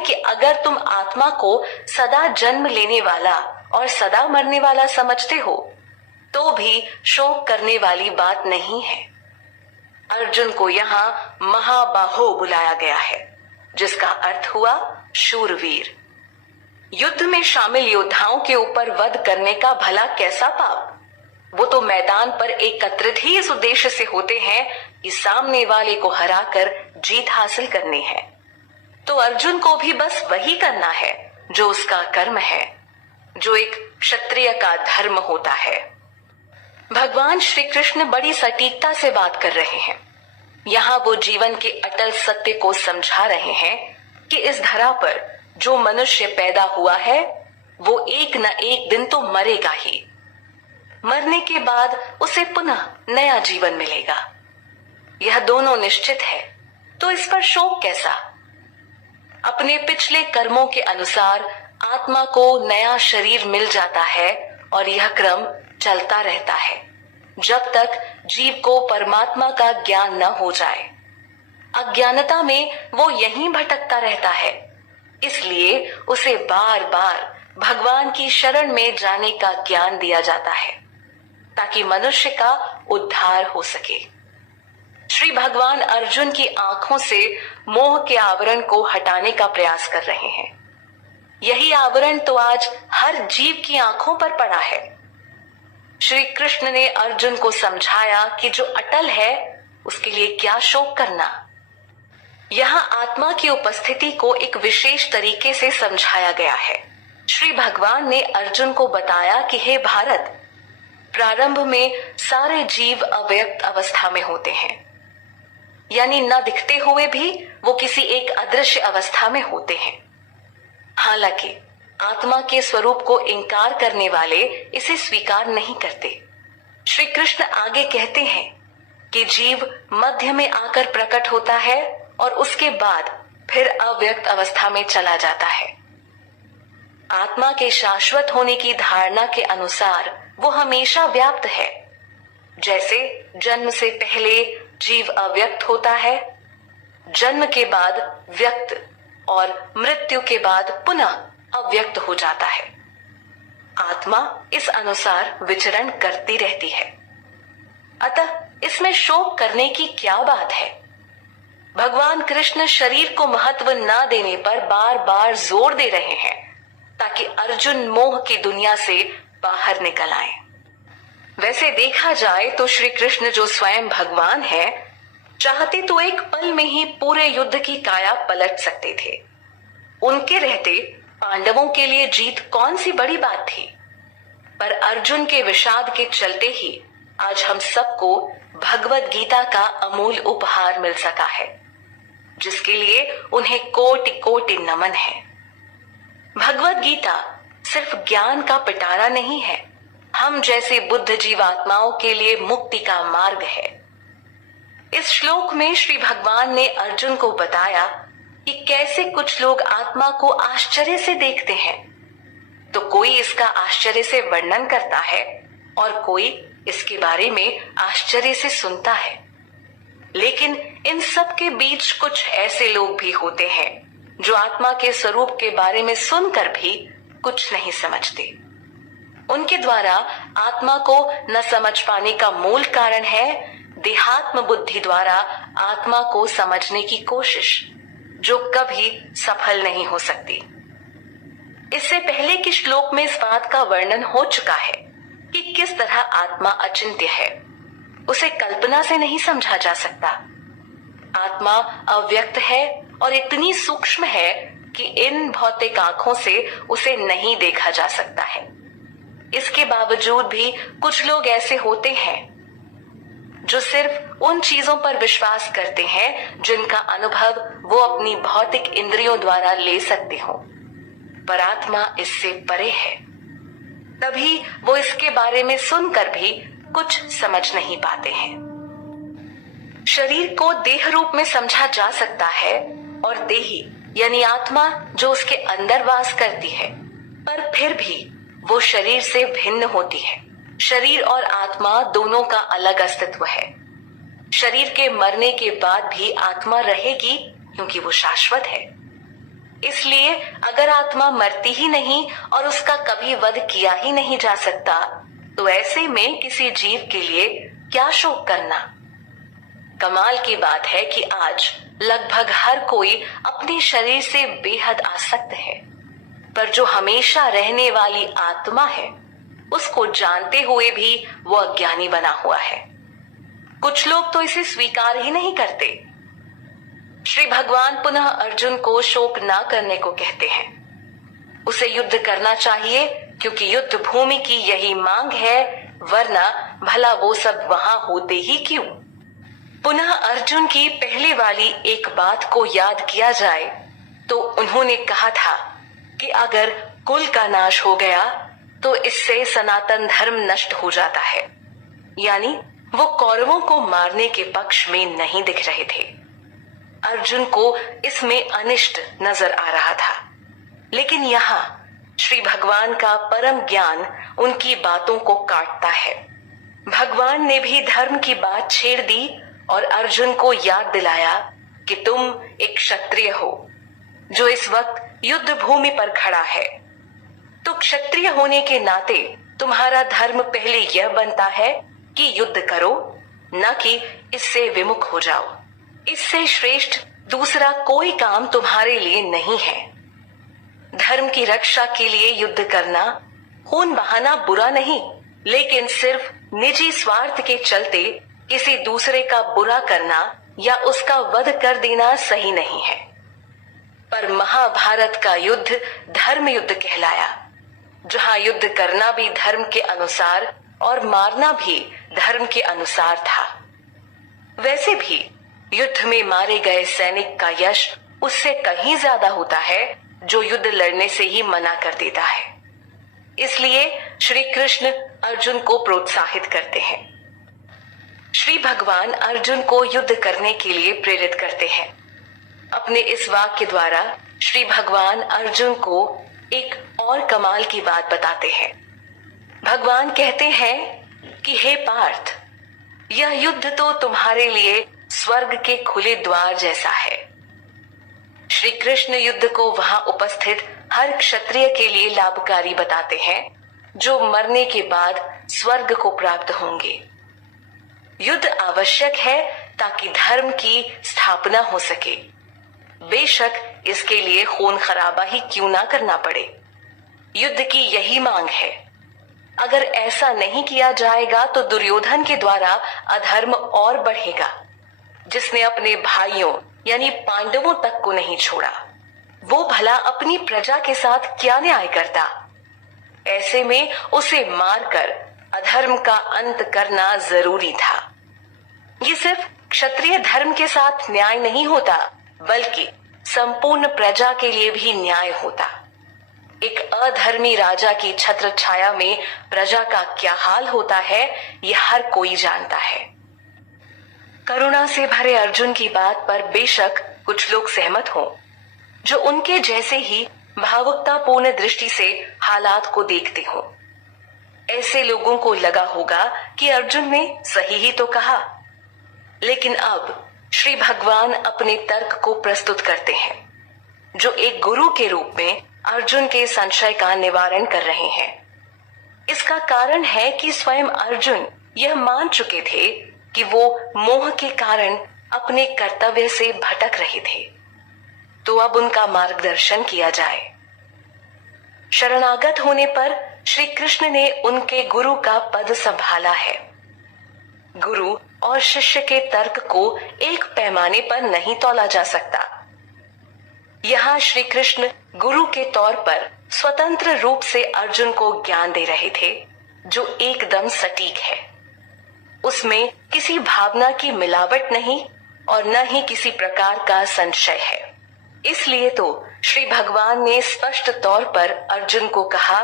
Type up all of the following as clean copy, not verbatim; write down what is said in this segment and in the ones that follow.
कि अगर तुम आत्मा को सदा जन्म लेने वाला और सदा मरने वाला समझते हो तो भी शोक करने वाली बात नहीं है। अर्जुन को यहाँ महाबाहो बुलाया गया है, जिसका अर्थ हुआ शूरवीर। युद्ध में शामिल योद्धाओं के ऊपर वध करने का भला कैसा पाप? वो तो मैदान पर एकत्रित ही इस उद्देश्य से होते हैं कि सामने वाले को हराकर जीत हासिल करनी है। तो अर्जुन को भी बस वही करना है जो उसका कर्म है, जो एक क्षत्रिय का धर्म होता है। भगवान श्री कृष्ण बड़ी सटीकता से बात कर रहे हैं। यहाँ वो जीवन के अटल सत्य को समझा रहे हैं कि इस धरा पर जो मनुष्य पैदा हुआ है वो एक न एक दिन तो मरेगा ही। मरने के बाद उसे पुनः नया जीवन मिलेगा, यह दोनों निश्चित है। तो इस पर शोक कैसा? अपने पिछले कर्मों के अनुसार आत्मा को नया शरीर मिल जाता है और यह क्रम चलता रहता है जब तक जीव को परमात्मा का ज्ञान न हो जाए। अज्ञानता में वो यहीं भटकता रहता है, इसलिए उसे बार बार भगवान की शरण में जाने का ज्ञान दिया जाता है ताकि मनुष्य का उद्धार हो सके। श्री भगवान अर्जुन की आंखों से मोह के आवरण को हटाने का प्रयास कर रहे हैं। यही आवरण तो आज हर जीव की आंखों पर पड़ा है। श्री कृष्ण ने अर्जुन को समझाया कि जो अटल है उसके लिए क्या शोक करना। यहाँ आत्मा की उपस्थिति को एक विशेष तरीके से समझाया गया है। श्री भगवान ने अर्जुन को बताया कि हे भारत, प्रारंभ में सारे जीव अव्यक्त अवस्था में होते हैं, यानी न दिखते हुए भी वो किसी एक अदृश्य अवस्था में होते हैं। हालांकि आत्मा के स्वरूप को इनकार करने वाले इसे स्वीकार नहीं करते। श्री कृष्ण आगे कहते हैं कि जीव मध्य में आकर प्रकट होता है और उसके बाद फिर अव्यक्त अवस्था में चला जाता है। आत्मा के शाश्वत होने की धारणा के अनुसार वो हमेशा व्याप्त है। जैसे जन्म से पहले जीव अव्यक्त होता है, जन्म के बाद व्यक्त और मृत्यु के बाद पुनः अव्यक्त हो जाता है। आत्मा इस अनुसार विचरण करती रहती है। अतः इसमें शोक करने की क्या बात है? भगवान कृष्ण शरीर को महत्व न देने पर बार बार जोर दे रहे हैं ताकि अर्जुन मोह की दुनिया से बाहर निकल आए। वैसे देखा जाए तो श्री कृष्ण जो स्वयं भगवान है, चाहते तो एक पल में ही पूरे युद्ध की काया पलट सकते थे। उनके रहते पांडवों के लिए जीत कौन सी बड़ी बात थी। पर अर्जुन के विषाद के चलते ही आज हम सबको भगवत गीता का अमूल उपहार मिल सका है, जिसके लिए उन्हें कोटि कोटि नमन है। भगवत गीता सिर्फ ज्ञान का पिटारा नहीं है, हम जैसे बुद्ध जीवात्माओं के लिए मुक्ति का मार्ग है। इस श्लोक में श्री भगवान ने अर्जुन को बताया कि कैसे कुछ लोग आत्मा को आश्चर्य से देखते हैं, तो कोई इसका आश्चर्य से वर्णन करता है और कोई इसके बारे में आश्चर्य से सुनता है। लेकिन इन सब के बीच कुछ ऐसे लोग भी होते हैं जो आत्मा के स्वरूप के बारे में सुनकर भी कुछ नहीं समझते। उनके द्वारा आत्मा को न समझ पाने का मूल कारण है देहात्म बुद्धि द्वारा आत्मा को समझने की कोशिश, जो कभी सफल नहीं हो सकती। इससे पहले के श्लोक में इस बात का वर्णन हो चुका है कि किस तरह आत्मा अचिंत्य है, उसे कल्पना से नहीं समझा जा सकता। आत्मा अव्यक्त है और इतनी सूक्ष्म है कि इन भौतिक आंखों से उसे नहीं देखा जा सकता है। इसके बावजूद भी कुछ लोग ऐसे होते हैं जो सिर्फ उन चीजों पर विश्वास करते हैं जिनका अनुभव वो अपनी भौतिक इंद्रियों द्वारा ले सकते हो, पर आत्मा इससे परे है। तभी वो इसके बारे में सुनकर भी कुछ समझ नहीं पाते हैं। शरीर को देह रूप में समझा जा सकता है और देही यानी आत्मा जो उसके अंदर वास करती है, पर फिर भी वो शरीर से भिन्न होती है। शरीर और आत्मा दोनों का अलग अस्तित्व है। शरीर के मरने के बाद भी आत्मा रहेगी क्योंकि वो शाश्वत है। इसलिए अगर आत्मा मरती ही नहीं और उसका कभी वध किया ही नहीं जा सकता, तो ऐसे में किसी जीव के लिए क्या शोक करना। कमाल की बात है कि आज लगभग हर कोई अपने शरीर से बेहद आसक्त है, पर जो हमेशा रहने वाली आत्मा है, उसको जानते हुए भी वो अज्ञानी बना हुआ है। कुछ लोग तो इसे स्वीकार ही नहीं करते। श्री भगवान पुनः अर्जुन को शोक ना करने को कहते हैं। उसे युद्ध करना चाहिए, क्योंकि युद्ध भूमि की यही मांग है, वरना भला वो सब वहां होते ही क्यों। पुनः अर्जुन की पहले वाली एक बात को याद किया जाए तो उन्होंने कहा था कि अगर कुल का नाश हो गया तो इससे सनातन धर्म नष्ट हो जाता है। यानी वो कौरवों को मारने के पक्ष में नहीं दिख रहे थे। अर्जुन को इसमें अनिष्ट नजर आ रहा था, लेकिन यहाँ श्री भगवान का परम ज्ञान उनकी बातों को काटता है। भगवान ने भी धर्म की बात छेड़ दी और अर्जुन को याद दिलाया कि तुम एक क्षत्रिय हो जो इस वक्त युद्ध भूमि पर खड़ा है। तो क्षत्रिय होने के नाते तुम्हारा धर्म पहले यह बनता है कि युद्ध करो, न कि इससे विमुख हो जाओ। इससे श्रेष्ठ दूसरा कोई काम तुम्हारे लिए नहीं है। धर्म की रक्षा के लिए युद्ध करना, खून बहाना बुरा नहीं, लेकिन सिर्फ निजी स्वार्थ के चलते किसी दूसरे का बुरा करना या उसका वध कर देना सही नहीं है। पर महाभारत का युद्ध धर्म युद्ध कहलाया, जहां युद्ध करना भी धर्म के अनुसार और मारना भी धर्म के अनुसार था। वैसे भी युद्ध में मारे गए सैनिक का यश उससे कहीं ज्यादा होता है जो युद्ध लड़ने से ही मना कर देता है। इसलिए श्री कृष्ण अर्जुन को प्रोत्साहित करते हैं। श्री भगवान अर्जुन को युद्ध करने के लिए प्रेरित करते हैं। अपने इस वाक्य द्वारा श्री भगवान अर्जुन को एक और कमाल की बात बताते हैं। भगवान कहते हैं कि हे पार्थ, यह युद्ध तो तुम्हारे लिए स्वर्ग के खुले द्वार जैसा है। श्री कृष्ण युद्ध को वहां उपस्थित हर क्षत्रिय के लिए लाभकारी बताते हैं, जो मरने के बाद स्वर्ग को प्राप्त होंगे। युद्ध आवश्यक है ताकि धर्म की स्थापना हो सके, बेशक इसके लिए खून खराबा ही क्यों ना करना पड़े। युद्ध की यही मांग है। अगर ऐसा नहीं किया जाएगा तो दुर्योधन के द्वारा अधर्म और बढ़ेगा, जिसने अपने भाइयों यानी पांडवों तक को नहीं छोड़ा। वो भला अपनी प्रजा के साथ क्या न्याय करता। ऐसे में उसे मारकर अधर्म का अंत करना जरूरी था। ये सिर्फ क्षत्रिय धर्म के साथ न्याय नहीं होता, बल्कि संपूर्ण प्रजा के लिए भी न्याय होता। एक अधर्मी राजा की छत्र छाया में प्रजा का क्या हाल होता है, यह हर कोई जानता है। करुणा से भरे अर्जुन की बात पर बेशक कुछ लोग सहमत हों, जो उनके जैसे ही भावुकतापूर्ण दृष्टि से हालात को देखते हो। ऐसे लोगों को लगा होगा कि अर्जुन ने सही ही तो कहा। लेकिन अब श्री भगवान अपने तर्क को प्रस्तुत करते हैं, जो एक गुरु के रूप में अर्जुन के संशय का निवारण कर रहे हैं। इसका कारण है कि स्वयं अर्जुन यह मान चुके थे कि वो मोह के कारण अपने कर्तव्य से भटक रहे थे। तो अब उनका मार्गदर्शन किया जाए। शरणागत होने पर श्री कृष्ण ने उनके गुरु का पद संभाला है। गुरु और शिष्य के तर्क को एक पैमाने पर नहीं तौला जा सकता। यहाँ श्री कृष्ण गुरु के तौर पर स्वतंत्र रूप से अर्जुन को ज्ञान दे रहे थे, जो एकदम सटीक है। उसमें किसी भावना की मिलावट नहीं और न ही किसी प्रकार का संशय है। इसलिए तो श्री भगवान ने स्पष्ट तौर पर अर्जुन को कहा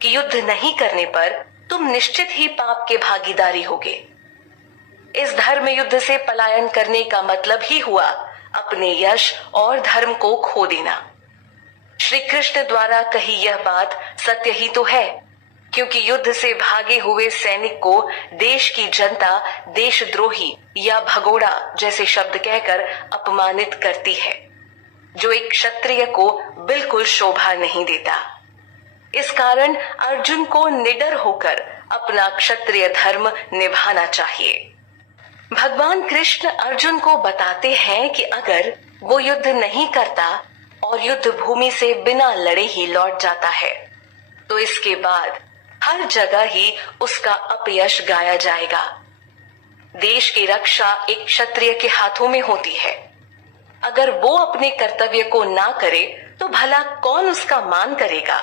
कि युद्ध नहीं करने पर तुम निश्चित ही पाप के भागीदारी होगे। इस धर्म युद्ध से पलायन करने का मतलब ही हुआ अपने यश और धर्म को खो देना। श्री कृष्ण द्वारा कही यह बात सत्य ही तो है, क्योंकि युद्ध से भागे हुए सैनिक को देश की जनता देशद्रोही या भगोड़ा जैसे शब्द कहकर अपमानित करती है। जो एक क्षत्रिय को बिल्कुल शोभा नहीं देता। इस कारण अर्जुन को निडर होकर अपना क्षत्रिय धर्म निभाना चाहिए। भगवान कृष्ण अर्जुन को बताते हैं कि अगर वो युद्ध नहीं करता और युद्ध भूमि से बिना लड़े ही लौट जाता है तो इसके बाद हर जगह ही उसका अपयश गाया जाएगा। देश की रक्षा एक क्षत्रिय के हाथों में होती है। अगर वो अपने कर्तव्य को ना करे तो भला कौन उसका मान करेगा।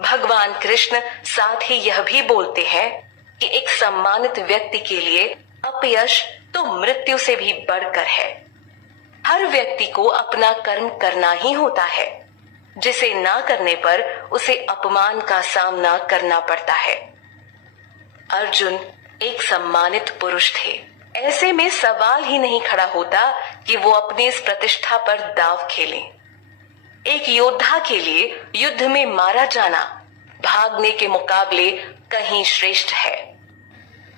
भगवान कृष्ण साथ ही यह भी बोलते हैं कि एक सम्मानित व्यक्ति के लिए अपयश तो मृत्यु से भी बढ़कर है। हर व्यक्ति को अपना कर्म करना ही होता है, जिसे ना करने पर उसे अपमान का सामना करना पड़ता है। अर्जुन एक सम्मानित पुरुष थे। ऐसे में सवाल ही नहीं खड़ा होता कि वो अपनी इस प्रतिष्ठा पर दांव खेलें। एक योद्धा के लिए युद्ध में मारा जाना भागने के मुकाबले कहीं श्रेष्ठ है।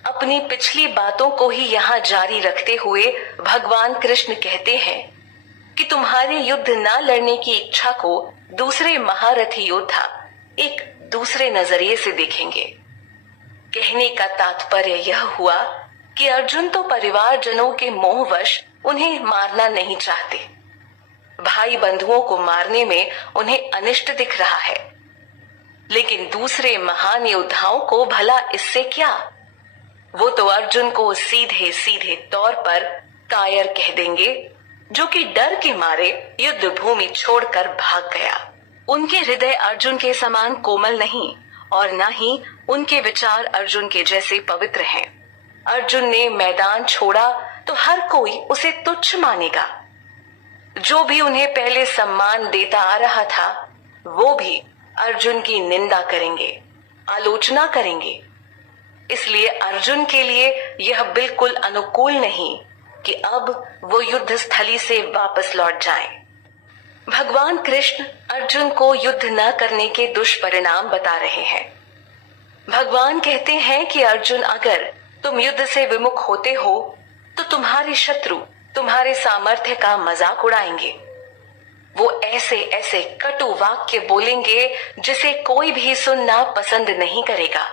अपनी पिछली बातों को ही यहाँ जारी रखते हुए भगवान कृष्ण कहते हैं कि तुम्हारे युद्ध न लड़ने की इच्छा को दूसरे महारथी योद्धा एक दूसरे नजरिए से देखेंगे। कहने का तात्पर्य यह हुआ कि अर्जुन तो परिवारजनों के मोहवश उन्हें मारना नहीं चाहते। भाई बंधुओं को मारने में उन्हें अनिष्ट दिख रहा है, लेकिन दूसरे महान योद्धाओं को भला इससे क्या। वो तो अर्जुन को सीधे सीधे तौर पर कायर कह देंगे, जो कि डर के मारे युद्ध भूमि छोड़कर भाग गया। उनके हृदय अर्जुन के समान कोमल नहीं और न ही उनके विचार अर्जुन के जैसे पवित्र हैं। अर्जुन ने मैदान छोड़ा तो हर कोई उसे तुच्छ मानेगा। जो भी उन्हें पहले सम्मान देता आ रहा था वो भी अर्जुन की निंदा करेंगे, आलोचना करेंगे। इसलिए अर्जुन के लिए यह बिल्कुल अनुकूल नहीं कि अब वो युद्ध स्थली से वापस लौट जाएं। भगवान कृष्ण अर्जुन को युद्ध न करने के दुष्परिणाम बता रहे हैं। भगवान कहते हैं कि अर्जुन, अगर तुम युद्ध से विमुख होते हो तो तुम्हारे शत्रु तुम्हारे सामर्थ्य का मजाक उड़ाएंगे। वो ऐसे ऐसे कटु वाक्य बोलेंगे जिसे कोई भी सुनना पसंद नहीं करेगा।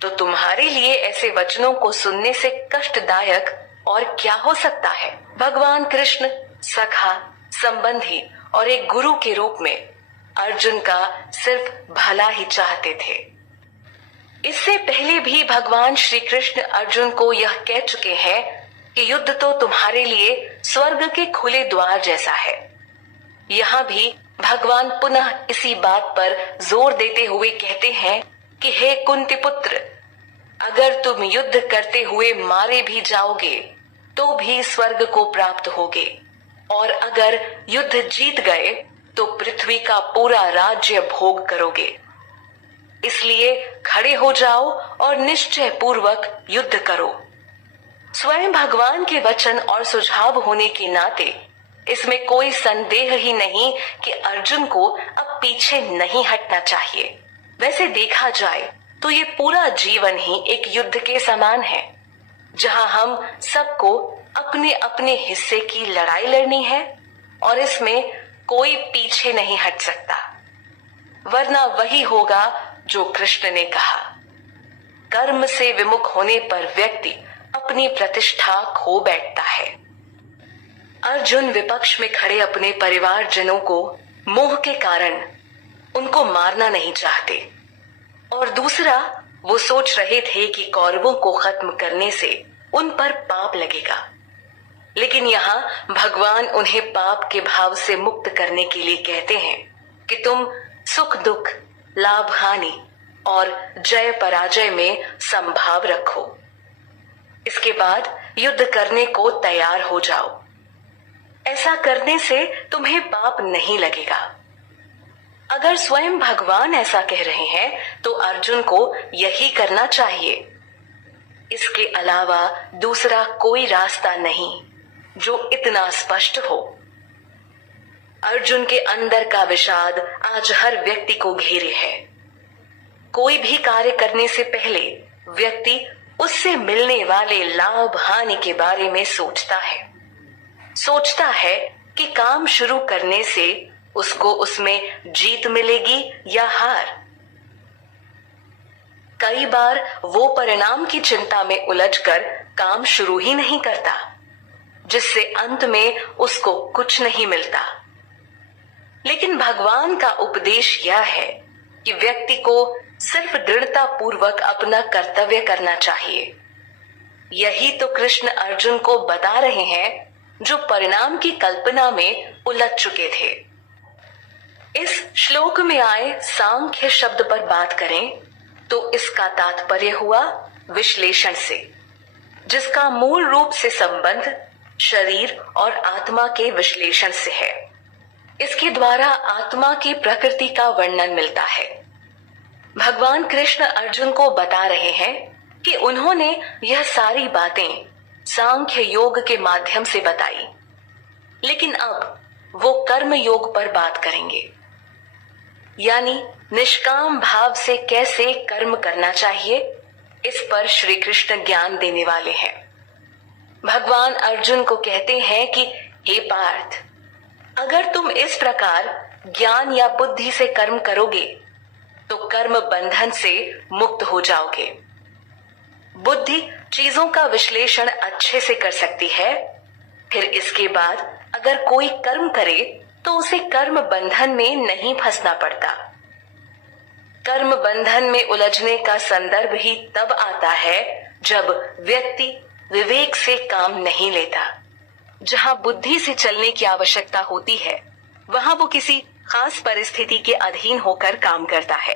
तो तुम्हारे लिए ऐसे वचनों को सुनने से कष्टदायक और क्या हो सकता है। भगवान कृष्ण सखा, संबंधी और एक गुरु के रूप में अर्जुन का सिर्फ भला ही चाहते थे। इससे पहले भी भगवान श्री कृष्ण अर्जुन को यह कह चुके हैं कि युद्ध तो तुम्हारे लिए स्वर्ग के खुले द्वार जैसा है। यहाँ भी भगवान पुनः इसी बात पर जोर देते हुए कहते हैं कि हे कुंती पुत्र, अगर तुम युद्ध करते हुए मारे भी जाओगे तो भी स्वर्ग को प्राप्त होगे, और अगर युद्ध जीत गए तो पृथ्वी का पूरा राज्य भोग करोगे। इसलिए खड़े हो जाओ और निश्चय पूर्वक युद्ध करो। स्वयं भगवान के वचन और सुझाव होने के नाते इसमें कोई संदेह ही नहीं कि अर्जुन को अब पीछे नहीं हटना चाहिए। वैसे देखा जाए तो ये पूरा जीवन ही एक युद्ध के समान है, जहां हम सबको अपने अपने हिस्से की लड़ाई लड़नी है और इसमें कोई पीछे नहीं हट सकता, वरना वही होगा जो कृष्ण ने कहा, कर्म से विमुख होने पर व्यक्ति अपनी प्रतिष्ठा खो बैठता है। अर्जुन विपक्ष में खड़े अपने परिवारजनों को मोह के कारण उनको मारना नहीं चाहते, और दूसरा वो सोच रहे थे कि कौरवों को खत्म करने से उन पर पाप लगेगा। लेकिन यहाँ भगवान उन्हें पाप के भाव से मुक्त करने के लिए कहते हैं कि तुम सुख दुख, लाभ हानि और जय पराजय में संभाव रखो। इसके बाद युद्ध करने को तैयार हो जाओ। ऐसा करने से तुम्हें पाप नहीं लगेगा। अगर स्वयं भगवान ऐसा कह रहे हैं तो अर्जुन को यही करना चाहिए। इसके अलावा दूसरा कोई रास्ता नहीं जो इतना स्पष्ट हो। अर्जुन के अंदर का विषाद आज हर व्यक्ति को घेरे है। कोई भी कार्य करने से पहले व्यक्ति उससे मिलने वाले लाभ हानि के बारे में सोचता है कि काम शुरू करने से उसको उसमें जीत मिलेगी या हार। कई बार वो परिणाम की चिंता में उलझकर काम शुरू ही नहीं करता, जिससे अंत में उसको कुछ नहीं मिलता। लेकिन भगवान का उपदेश यह है कि व्यक्ति को सिर्फ दृढ़ता पूर्वक अपना कर्तव्य करना चाहिए। यही तो कृष्ण अर्जुन को बता रहे हैं, जो परिणाम की कल्पना में उलझ चुके थे। इस श्लोक में आए सांख्य शब्द पर बात करें तो इसका तात्पर्य हुआ विश्लेषण से, जिसका मूल रूप से संबंध शरीर और आत्मा के विश्लेषण से है। इसके द्वारा आत्मा की प्रकृति का वर्णन मिलता है। भगवान कृष्ण अर्जुन को बता रहे हैं कि उन्होंने यह सारी बातें सांख्य योग के माध्यम से बताई, लेकिन अब वो कर्म योग पर बात करेंगे, यानी निष्काम भाव से कैसे कर्म करना चाहिए, इस पर श्री कृष्ण ज्ञान देने वाले हैं। भगवान अर्जुन को कहते हैं कि हे पार्थ, अगर तुम इस प्रकार ज्ञान या बुद्धि से कर्म करोगे तो कर्म बंधन से मुक्त हो जाओगे। बुद्धि चीजों का विश्लेषण अच्छे से कर सकती है, फिर इसके बाद अगर कोई कर्म करे तो उसे कर्म बंधन में नहीं फंसना पड़ता। कर्म बंधन में उलझने का संदर्भ ही तब आता है जब व्यक्ति विवेक से काम नहीं लेता। जहां बुद्धि से चलने की आवश्यकता होती है, वहां वो किसी खास परिस्थिति के अधीन होकर काम करता है।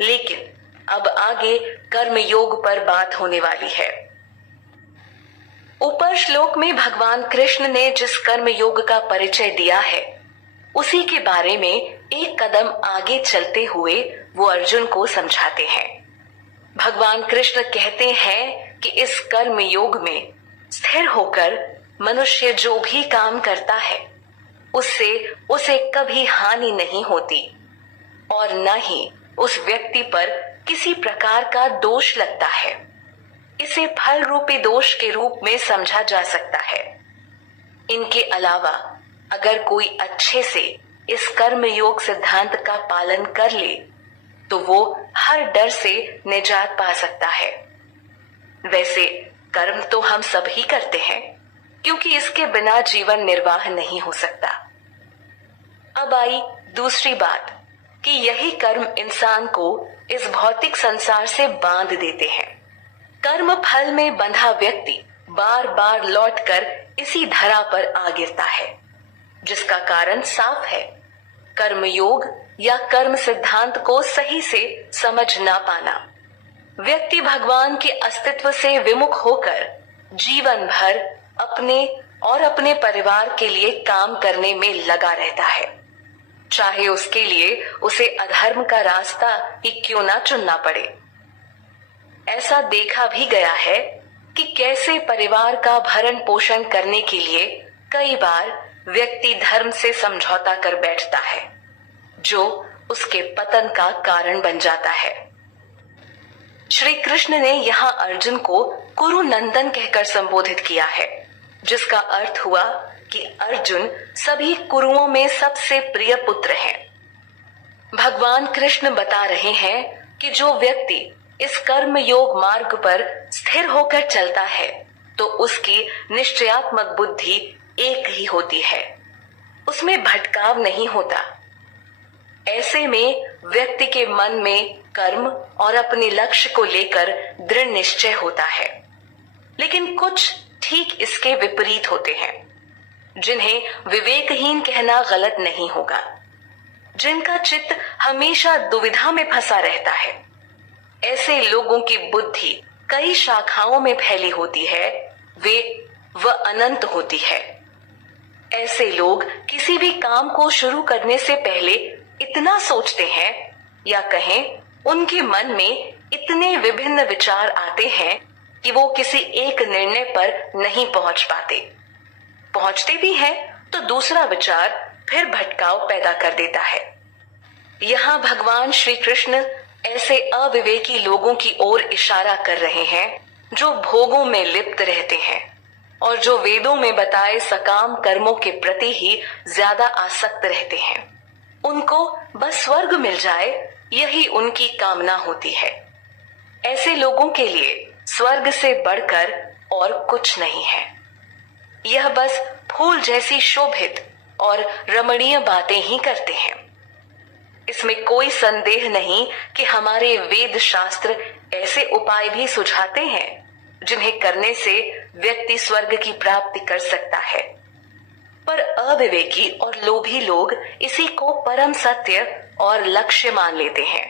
लेकिन अब आगे कर्म योग पर बात होने वाली है। ऊपर श्लोक में भगवान कृष्ण ने जिस कर्म योग का परिचय दिया है, उसी के बारे में एक कदम आगे चलते हुए वो अर्जुन को समझाते हैं। भगवान कृष्ण कहते हैं कि इस कर्म योग में स्थिर होकर मनुष्य जो भी काम करता है, उससे उसे कभी हानि नहीं होती और न ही उस व्यक्ति पर किसी प्रकार का दोष लगता है। इसे फल रूपी दोष के रूप में समझा जा सकता है। इनके अलावा अगर कोई अच्छे से इस कर्म योग सिद्धांत का पालन कर ले तो वो हर डर से निजात पा सकता है। वैसे कर्म तो हम सब ही करते हैं, क्योंकि इसके बिना जीवन निर्वाह नहीं हो सकता। अब आई दूसरी बात कि यही कर्म इंसान को इस भौतिक संसार से बांध देते हैं। कर्म फल में बंधा व्यक्ति बार बार लौटकर इसी धरा पर आ गिरता है, जिसका कारण साफ है, कर्म योग या कर्म सिद्धांत को सही से समझ ना पाना। व्यक्ति भगवान के अस्तित्व से विमुख होकर जीवन भर अपने और अपने परिवार के लिए काम करने में लगा रहता है, चाहे उसके लिए उसे अधर्म का रास्ता ही क्यों ना चुनना पड़े। ऐसा देखा भी गया है कि कैसे परिवार का भरण पोषण करने के लिए कई बार व्यक्ति धर्म से समझौता कर बैठता है, जो उसके पतन का कारण बन जाता है। श्री कृष्ण ने यहाँ अर्जुन को कुरु नंदन कहकर संबोधित किया है, जिसका अर्थ हुआ कि अर्जुन सभी कुरुओं में सबसे प्रिय पुत्र हैं। भगवान कृष्ण बता रहे हैं कि जो व्यक्ति इस कर्म योग मार्ग पर स्थिर होकर चलता है तो उसकी निश्चयात्मक बुद्धि एक ही होती है, उसमें भटकाव नहीं होता। ऐसे में व्यक्ति के मन में कर्म और अपने लक्ष्य को लेकर दृढ़ निश्चय होता है। लेकिन कुछ ठीक इसके विपरीत होते हैं, जिन्हें विवेकहीन कहना गलत नहीं होगा, जिनका चित्त हमेशा दुविधा में फंसा रहता है। ऐसे लोगों की बुद्धि कई शाखाओं में फैली होती है, वह अनंत होती है। ऐसे लोग किसी भी काम को शुरू करने से पहले इतना सोचते हैं, या कहें उनके मन में इतने विभिन्न विचार आते हैं कि वो किसी एक निर्णय पर नहीं पहुंच पाते। पहुंचते भी हैं तो दूसरा विचार फिर भटकाव पैदा कर देता है। यहाँ भगवान श्री कृष्ण ऐसे अविवेकी लोगों की ओर इशारा कर रहे हैं जो भोगों में लिप्त रहते हैं और जो वेदों में बताए सकाम कर्मों के प्रति ही ज्यादा आसक्त रहते हैं। उनको बस स्वर्ग मिल जाए, यही उनकी कामना होती है। ऐसे लोगों के लिए स्वर्ग से बढ़कर और कुछ नहीं है। यह बस फूल जैसी शोभित और रमणीय बातें ही करते हैं। इसमें कोई संदेह नहीं कि हमारे वेद शास्त्र ऐसे उपाय भी सुझाते हैं जिन्हें करने से व्यक्ति स्वर्ग की प्राप्ति कर सकता है। पर अविवेकी और लोभी लोग इसी को परम सत्य और लक्ष्य मान लेते हैं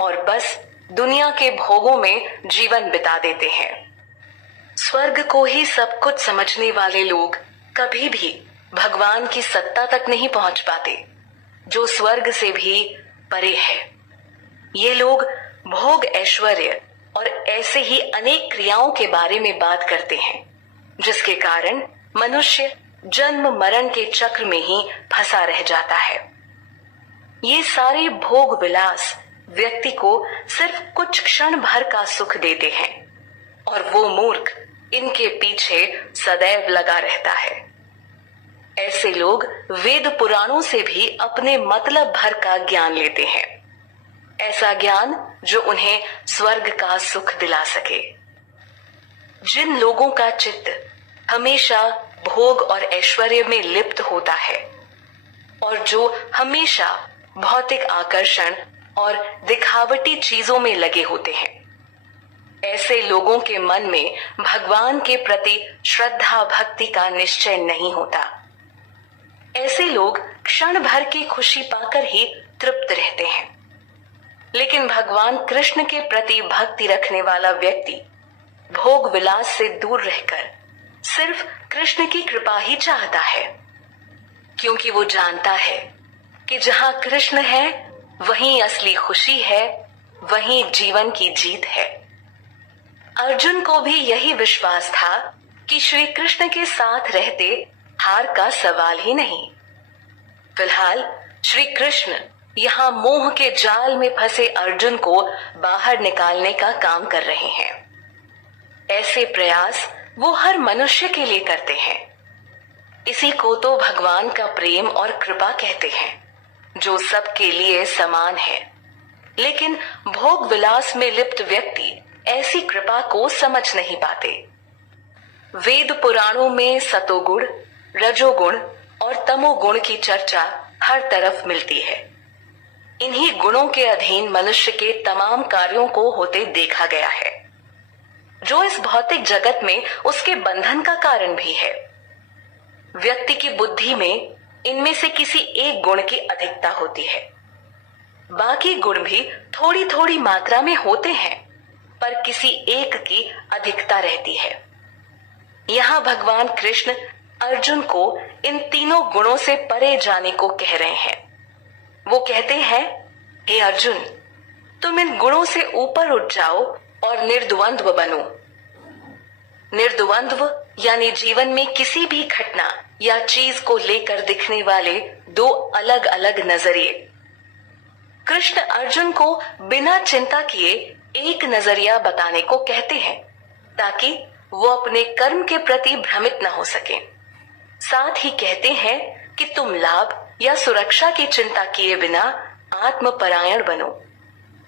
और बस दुनिया के भोगों में जीवन बिता देते हैं। स्वर्ग को ही सब कुछ समझने वाले लोग कभी भी भगवान की सत्ता तक नहीं पहुंच पाते, जो स्वर्ग से भी परे है। ये लोग भोग, ऐश्वर्य और ऐसे ही अनेक क्रियाओं के बारे में बात करते हैं, जिसके कारण मनुष्य जन्म मरण के चक्र में ही फंसा रह जाता है। ये सारे भोग विलास व्यक्ति को सिर्फ कुछ क्षण भर का सुख देते हैं और वो मूर्ख इनके पीछे सदैव लगा रहता है। ऐसे लोग वेद पुराणों से भी अपने मतलब भर का ज्ञान लेते हैं, ऐसा ज्ञान जो उन्हें स्वर्ग का सुख दिला सके। जिन लोगों का चित्त हमेशा भोग और ऐश्वर्य में लिप्त होता है और जो हमेशा भौतिक आकर्षण और दिखावटी चीजों में लगे होते हैं, ऐसे लोगों के मन में भगवान के प्रति श्रद्धा भक्ति का निश्चय नहीं होता। ऐसे लोग क्षण भर की खुशी पाकर ही तृप्त रहते हैं। लेकिन भगवान कृष्ण के प्रति भक्ति रखने वाला व्यक्ति भोग विलास से दूर रहकर सिर्फ कृष्ण की कृपा ही चाहता है, क्योंकि वो जानता है कि जहां कृष्ण है वहीं असली खुशी है, वहीं जीवन की जीत है। अर्जुन को भी यही विश्वास था कि श्री कृष्ण के साथ रहते हार का सवाल ही नहीं। फिलहाल श्री कृष्ण यहाँ मोह के जाल में फंसे अर्जुन को बाहर निकालने का काम कर रहे हैं। ऐसे प्रयास वो हर मनुष्य के लिए करते हैं। इसी को तो भगवान का प्रेम और कृपा कहते हैं, जो सबके लिए समान है। लेकिन भोग विलास में लिप्त व्यक्ति ऐसी कृपा को समझ नहीं पाते। वेद पुराणों में सतोगुण, रजोगुण और तमोगुण की चर्चा हर तरफ मिलती है। इन्हीं गुणों के अधीन मनुष्य के तमाम कार्यों को होते देखा गया है, जो इस भौतिक जगत में उसके बंधन का कारण भी है। व्यक्ति की बुद्धि में इनमें से किसी एक गुण की अधिकता होती है। बाकी गुण भी थोड़ी थोड़ी मात्रा में होते हैं, पर किसी एक की अधिकता रहती है। यहाँ भगवान कृष्ण अर्जुन को इन तीनों गुणों से परे जाने को कह रहे हैं। वो कहते हैं, हे अर्जुन, तुम इन गुणों से ऊपर उठ जाओ और निर्द्वंद्व बनो। निर्द्वंद्व यानी जीवन में किसी भी घटना या चीज को लेकर दिखने वाले दो अलग अलग नजरिए। कृष्ण अर्जुन को बिना चिंता किए एक नजरिया बताने को कहते हैं, ताकि वो अपने कर्म के प्रति भ्रमित न हो सके। साथ ही कहते हैं कि तुम लाभ या सुरक्षा की चिंता किए बिना आत्मपरायण बनो।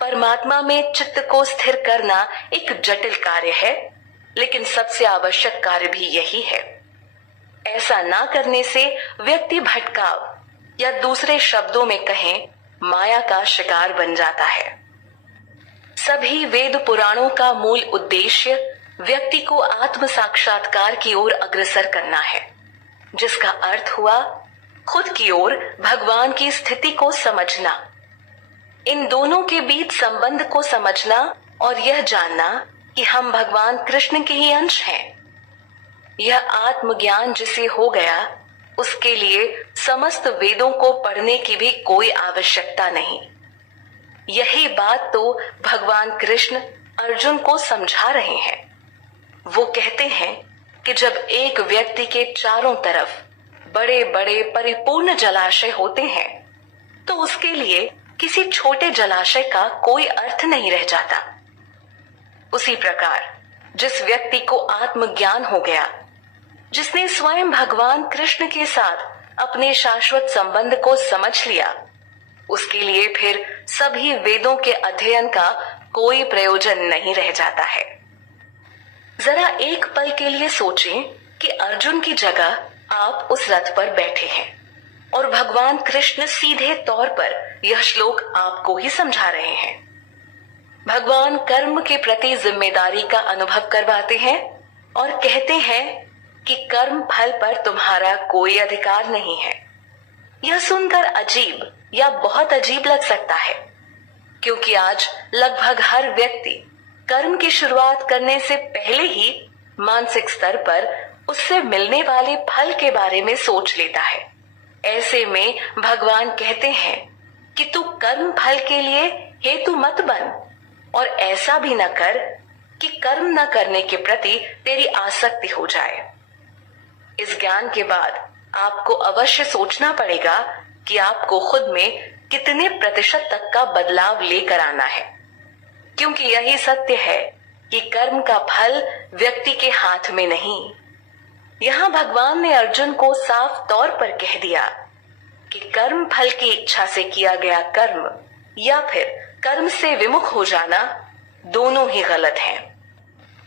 परमात्मा में चित्त को स्थिर करना एक जटिल कार्य है, लेकिन सबसे आवश्यक कार्य भी यही है। ऐसा ना करने से व्यक्ति भटकाव या दूसरे शब्दों में कहें माया का शिकार बन जाता है। सभी वेद पुराणों का मूल उद्देश्य व्यक्ति को आत्म साक्षात्कार की ओर अग्रसर करना है, जिसका अर्थ हुआ खुद की ओर भगवान की स्थिति को समझना, इन दोनों के बीच संबंध को समझना और यह जानना कि हम भगवान कृष्ण के ही अंश हैं। यह आत्मज्ञान जिसे हो गया, उसके लिए समस्त वेदों को पढ़ने की भी कोई आवश्यकता नहीं। यही बात तो भगवान कृष्ण अर्जुन को समझा रहे हैं। वो कहते हैं कि जब एक व्यक्ति के चारों तरफ बड़े बड़े परिपूर्ण जलाशय होते हैं, तो उसके लिए किसी छोटे जलाशय का कोई अर्थ नहीं रह जाता। उसी प्रकार जिस व्यक्ति को आत्मज्ञान हो गया, जिसने स्वयं भगवान कृष्ण के साथ अपने शाश्वत संबंध को समझ लिया, उसके लिए फिर सभी वेदों के अध्ययन का कोई प्रयोजन नहीं रह जाता है। जरा एक पल के लिए सोचें कि अर्जुन की जगह आप उस रथ पर बैठे हैं और भगवान कृष्ण सीधे तौर पर यह श्लोक आपको ही समझा रहे हैं। भगवान कर्म के प्रति जिम्मेदारी का अनुभव करवाते हैं और कहते हैं कि कर्म फल पर तुम्हारा कोई अधिकार नहीं है। यह सुनकर अजीब या बहुत अजीब लग सकता है, क्योंकि आज लगभग हर व्यक्ति कर्म की शुरुआत करने से पहले ही मानसिक स्तर पर उससे मिलने वाले फल के बारे में सोच लेता है। ऐसे में भगवान कहते हैं कि तू कर्म फल के लिए हेतु मत बन और ऐसा भी न कर कि कर्म न करने के प्रति तेरी आसक्ति हो जाए। इस ज्ञान के बाद आपको अवश्य सोचना पड़ेगा कि आपको खुद में कितने प्रतिशत तक का बदलाव लेकर आना है, क्योंकि यही सत्य है कि कर्म का फल व्यक्ति के हाथ में नहीं। यहाँ भगवान ने अर्जुन को साफ तौर पर कह दिया कि कर्म फल की इच्छा से किया गया कर्म या फिर कर्म से विमुख हो जाना दोनों ही गलत हैं।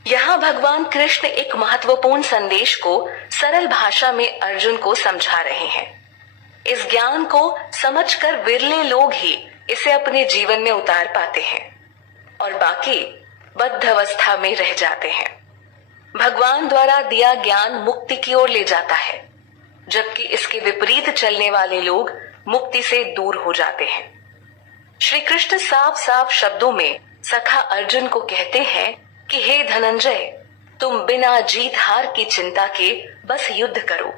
यहाँ भगवान कृष्ण एक महत्वपूर्ण संदेश को सरल भाषा में अर्जुन को समझा रहे हैं। इस ज्ञान को समझकर विरले लोग ही इसे अपने जीवन में उतार पाते हैं और बाकी बद्ध अवस्था में रह जाते हैं। भगवान द्वारा दिया ज्ञान मुक्ति की ओर ले जाता है, जबकि इसके विपरीत चलने वाले लोग मुक्ति से दूर हो जाते हैं। श्री कृष्ण साफ साफ शब्दों में सखा अर्जुन को कहते हैं कि हे धनंजय, तुम बिना जीत हार की चिंता के बस युद्ध करो।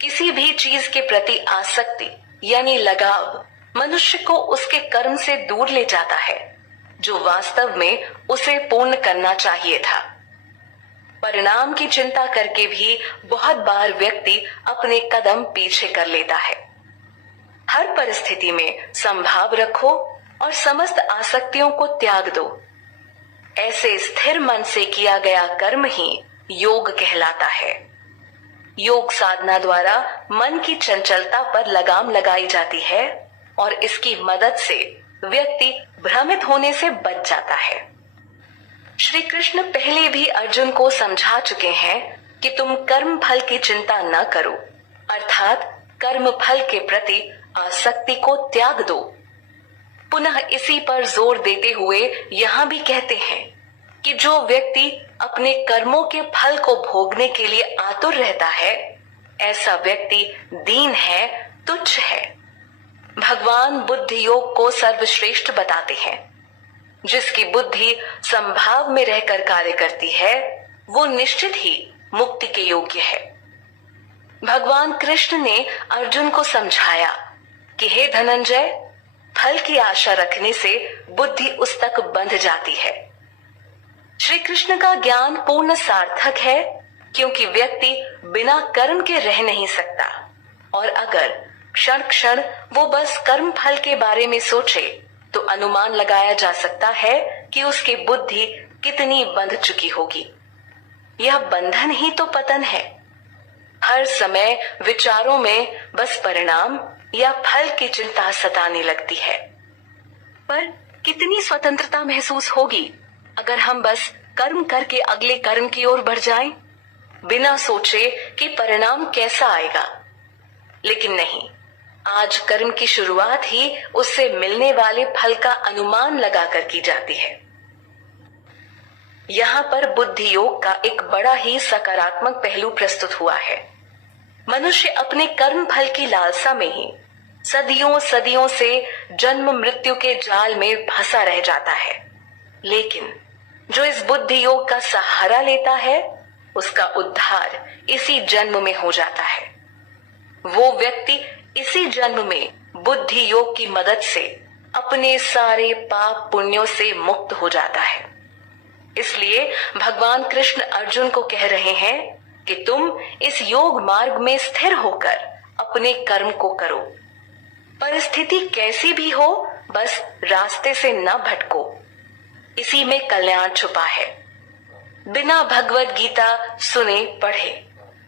किसी भी चीज के प्रति आसक्ति यानी लगाव मनुष्य को उसके कर्म से दूर ले जाता है, जो वास्तव में उसे पूर्ण करना चाहिए था। परिणाम की चिंता करके भी बहुत बार व्यक्ति अपने कदम पीछे कर लेता है। हर परिस्थिति में संभाव रखो और समस्त आसक्तियों को त्याग दो। ऐसे स्थिर मन से किया गया कर्म ही योग कहलाता है। योग साधना द्वारा मन की चंचलता पर लगाम लगाई जाती है और इसकी मदद से व्यक्ति भ्रमित होने से बच जाता है। श्री कृष्ण पहले भी अर्जुन को समझा चुके हैं कि तुम कर्म फल की चिंता न करो, अर्थात कर्म फल के प्रति आसक्ति को त्याग दो। पुनः इसी पर जोर देते हुए यहाँ भी कहते हैं कि जो व्यक्ति अपने कर्मों के फल को भोगने के लिए आतुर रहता है, ऐसा व्यक्ति दीन है, तुच्छ है। भगवान बुद्धि योग को सर्वश्रेष्ठ बताते हैं। जिसकी बुद्धि संभाव में रहकर कार्य करती है, वो निश्चित ही मुक्ति के योग्य है। भगवान कृष्ण ने अर्जुन को समझाया कि हे धनंजय, फल की आशा रखने से बुद्धि उस तक बंध जाती है। श्री कृष्ण का ज्ञान पूर्ण सार्थक है, क्योंकि व्यक्ति बिना कर्म के रह नहीं सकता और अगर क्षण क्षण वो बस कर्म फल के बारे में सोचे तो अनुमान लगाया जा सकता है कि उसकी बुद्धि कितनी बंध चुकी होगी। यह बंधन ही तो पतन है। हर समय विचारों में बस परिणाम या फल की चिंता सताने लगती है। पर कितनी स्वतंत्रता महसूस होगी अगर हम बस कर्म करके अगले कर्म की ओर बढ़ जाएं, बिना सोचे कि परिणाम कैसा आएगा। लेकिन नहीं, आज कर्म की शुरुआत ही उससे मिलने वाले फल का अनुमान लगाकर की जाती है। यहाँ पर बुद्धि योग का एक बड़ा ही सकारात्मक पहलू प्रस्तुत हुआ है। मनुष्य अपने कर्म फल की लालसा में ही सदियों सदियों से जन्म मृत्यु के जाल में फंसा रह जाता है, लेकिन जो इस बुद्धि योग का सहारा लेता है, उसका उद्धार इसी जन्म में हो जाता है। वो व्यक्ति इसी जन्म में बुद्धि योग की मदद से अपने सारे पाप पुण्यों से मुक्त हो जाता है। इसलिए भगवान कृष्ण अर्जुन को कह रहे हैं कि तुम इस योग मार्ग में स्थिर होकर अपने कर्म को करो। परिस्थिति कैसी भी हो, बस रास्ते से न भटको। इसी में कल्याण छुपा है। बिना भगवत गीता सुने पढ़े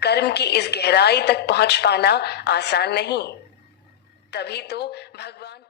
कर्म की इस गहराई तक पहुंच पाना आसान नहीं। तभी तो भगवान